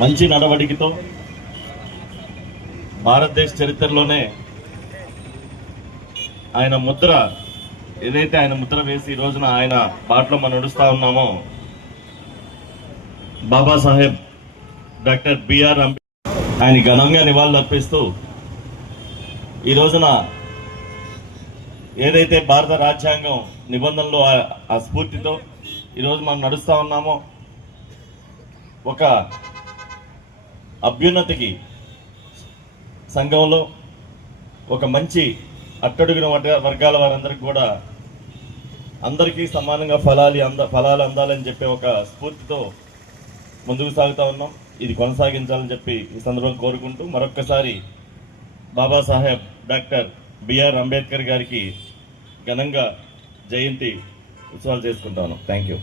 మంచి నడవడికతో భారతదేశ చరిత్రలోనే ఆయన ముద్ర ఏదైతే ఆయన ముద్ర వేసి ఈ రోజున ఆయన బాటలో మనం నడుస్తూ ఉన్నామో బాబాసాహెబ్ డాక్టర్ బిఆర్ అంబేద్కర్ ఆయన ఘనంగా నివాళులర్పిస్తూ ఈ రోజున ఏదైతే భారత రాజ్యాంగం నిబంధనలు ఆ స్ఫూర్తితో ఈరోజు మనం నడుస్తూ ఉన్నామో ఒక అభ్యున్నతికి సంఘంలో ఒక మంచి అట్టడుగున వర్గాల వారందరికీ కూడా అందరికీ సమానంగా ఫలాలు అందాలని చెప్పే ఒక స్ఫూర్తితో ముందుకు సాగుతూ ఉన్నాం. ఇది కొనసాగించాలని చెప్పి ఈ సందర్భంగా కోరుకుంటూ మరొక్కసారి బాబాసాహెబ్ డాక్టర్ బిఆర్ అంబేద్కర్ గారికి ఘనంగా జయంతి ఉత్సవాలు చేసుకుంటాను. Thank you.